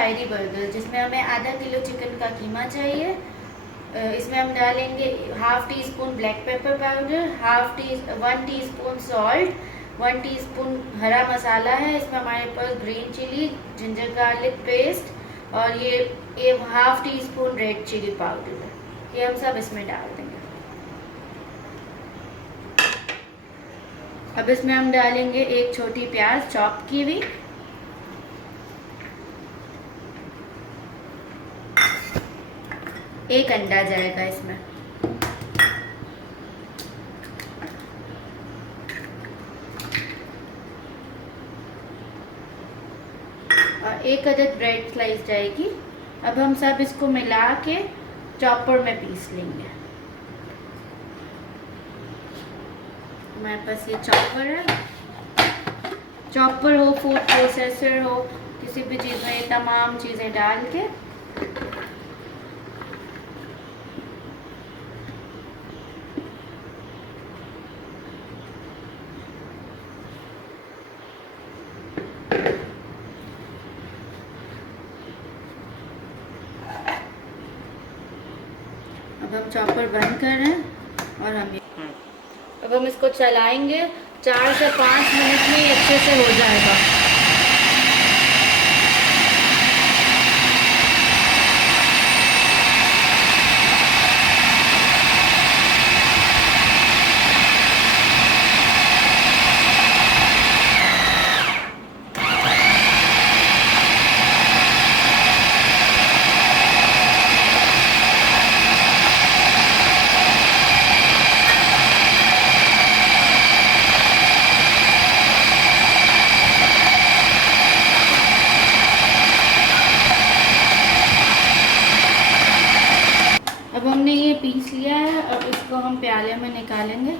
Fiery burger, जिसमें हमें आधा किलो चिकन का कीमा चाहिए। इसमें हम डालेंगे 1/2 teaspoon black pepper powder, 1 teaspoon salt, 1 teaspoon हरा मसाला है। इसमें हमारे पास green chilli, ginger garlic paste और ये 1/2 टीस्पून रेड चिली पाउडर है। ये हम सब इसमें डाल देंगे। अब इसमें हम डालेंगे एक छोटी प्याज चॉप की हुई, एक अंडा जाएगा इसमें, और 1 अदद ब्रेड स्लाइस जाएगी। अब हम सब इसको मिला के चॉपर में पीस लेंगे। हमारे पास ये चॉपर है, चॉपर हो, फूड प्रोसेसर हो, किसी भी चीज़ में ये तमाम चीज़ें डाल के अब हम चॉपर बंद कर रहे हैं और अब हम इसको चलाएंगे। 4 से 5 मिनट में ये अच्छे से हो जाएगा। अब हमने ये पीस लिया है, अब इसको हम प्याले में निकालेंगे।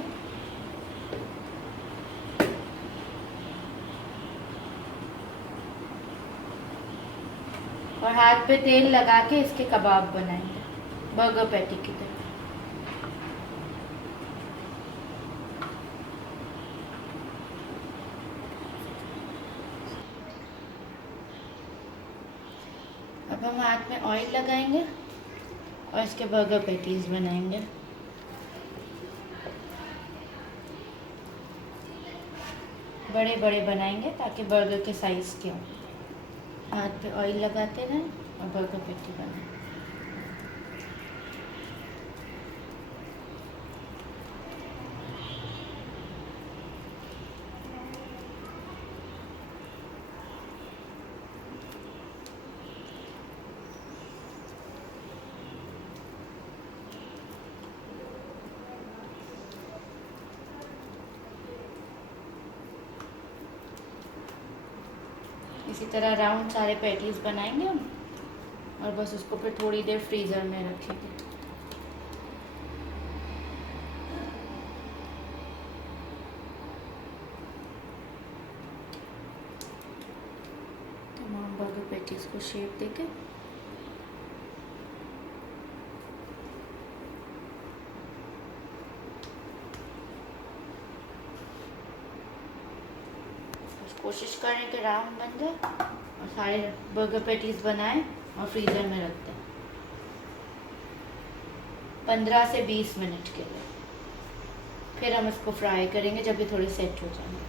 और हाथ पे तेल लगा के इसके कबाब बनाएंगे, बर्गर पैटी की तरह। अब हम हाथ में ऑयल लगाएंगे और इसके बर्गर पैटीज बनाएंगे। बड़े बड़े बनाएंगे ताकि बर्गर के साइज़ के हों। हाथ पे ऑयल लगाते रहें और बर्गर पैटी बनाएं। इसी तरह राउंड सारे पैटीज बनाएंगे हम, और बस उसको फिर थोड़ी देर फ्रीज़र में रखेंगे। तमाम बर्गर पैटीज को शेप देके कोशिश करें कि राउंड बन जाए, और सारे बर्गर पैटीज बनाएं और फ्रीज़र में रख दें 15 से 20 मिनट के लिए। फिर हम इसको फ्राई करेंगे जब ये थोड़े सेट हो जाएंगे।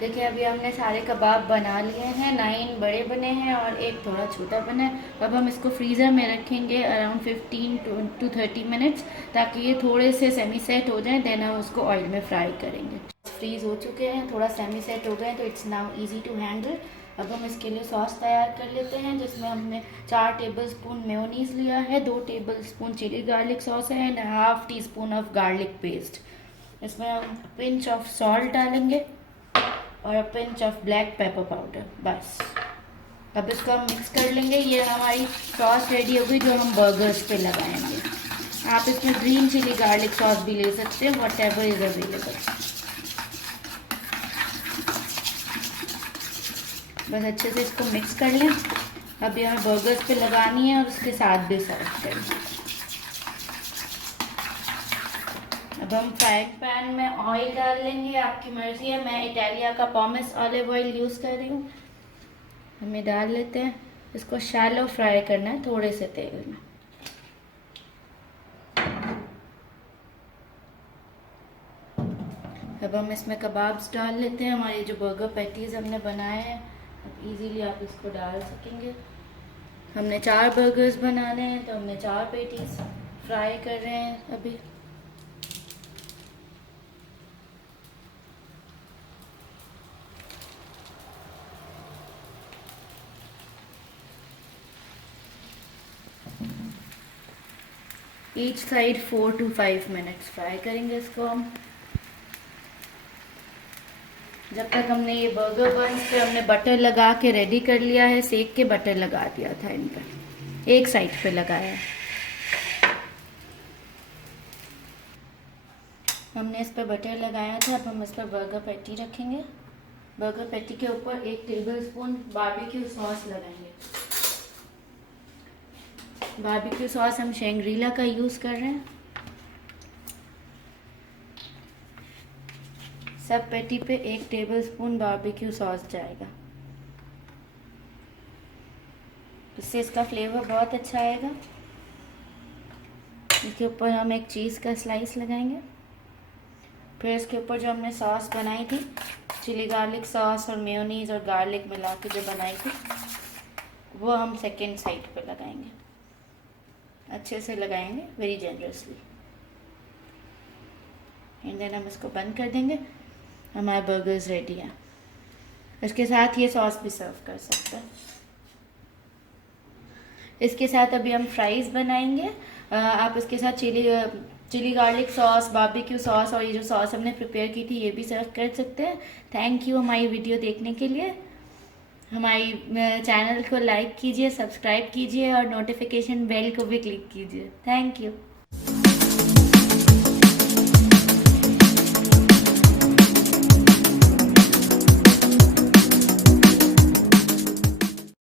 देखिए अभी हमने सारे कबाब बना लिए हैं, 9 बड़े बने हैं और एक थोड़ा छोटा बना है। अब हम इसको फ्रीज़र में रखेंगे अराउंड 15 to 30 मिनट्स, ताकि ये थोड़े से सेमी सेट हो जाएं। देन हम उसको ऑयल में फ्राई करेंगे। फ्रीज़ हो चुके हैं, थोड़ा सेमी सेट हो गए, तो it's now easy to handle. अब हम इसके लिए सॉस तैयार कर लेते हैं, जिसमें हमने 4 टेबलस्पून मेयोनीज़ लिया है, 2 टेबलस्पून चिली गार्लिक सॉस है and 1/2 teaspoon of garlic paste. इसमें हम पिंच ऑफ सॉल्ट डालेंगे और pinch of black pepper powder, बस। अब इसको हम मिक्स कर लेंगे। ये हमारी सॉस रेडी हो गई जो हम बर्गर्स पे लगाएंगे। आप इसमें ग्रीन चिली गार्लिक सॉस भी ले सकते हैं, वट एवर इज़ अवेलेबल। बस अच्छे से इसको मिक्स कर लें। अब ये हमें बर्गर्स पे लगानी है और उसके साथ भी सर्व करेंगे। अब हम फ्राइंग पैन में ऑयल डाल लेंगे, आपकी मर्जी है। मैं इटालिया का पॉमेस ऑलिव ऑयल यूज़ कर रही हूँ। हमें डाल लेते हैं। इसको शैलो फ्राई करना है थोड़े से तेल में। अब हम इसमें कबाब्स डाल लेते हैं। हमारे जो बर्गर पैटीज़ हमने बनाए हैं, अब इजीली आप इसको डाल सकेंगे। हमने 4 बर्गर्स बनाने हैं तो हमने 4 पैटीज़ फ्राई कर रहे हैं अभी। Each side 4 to 5 minutes fry करेंगे इसको हम। जब तक हमने ये बर्गर बन्स पे हमने बटर लगा के रेडी कर लिया है, सेक के बटर लगा दिया था इन पर, एक साइड पे लगाया है। हमने इस पर बटर लगाया था। अब हम इस पर बर्गर पैटी रखेंगे। बर्गर पैटी के ऊपर 1 टेबलस्पून बारबेक्यू सॉस लगाएंगे। बारबेक्यू सॉस हम शैंग्रीला का यूज़ कर रहे हैं। सब पैटी पे 1 टेबलस्पून बारबेक्यू सॉस जाएगा। इससे इसका फ्लेवर बहुत अच्छा आएगा। इसके ऊपर हम एक चीज़ का स्लाइस लगाएंगे। फिर इसके ऊपर जो हमने सॉस बनाई थी, चिली गार्लिक सॉस और मेयोनीज और गार्लिक मिला के जो बनाई थी, वो हम सेकेंड साइड पे लगाएंगे। अच्छे से लगाएंगे, वेरी जेनरसली। एंड देन हम इसको बंद कर देंगे। हमारे बर्गर्स रेडी हैं। इसके साथ ये सॉस भी सर्व कर सकते हैं। इसके साथ अभी हम फ्राइज़ बनाएंगे। आप इसके साथ chilli garlic sauce, barbecue sauce और ये जो सॉस हमने प्रिपेयर की थी, ये भी सर्व कर सकते हैं। थैंक यू हमारी वीडियो देखने के लिए। हमारी चैनल को लाइक कीजिए, सब्सक्राइब कीजिए और नोटिफिकेशन बेल को भी क्लिक कीजिए। Thank you.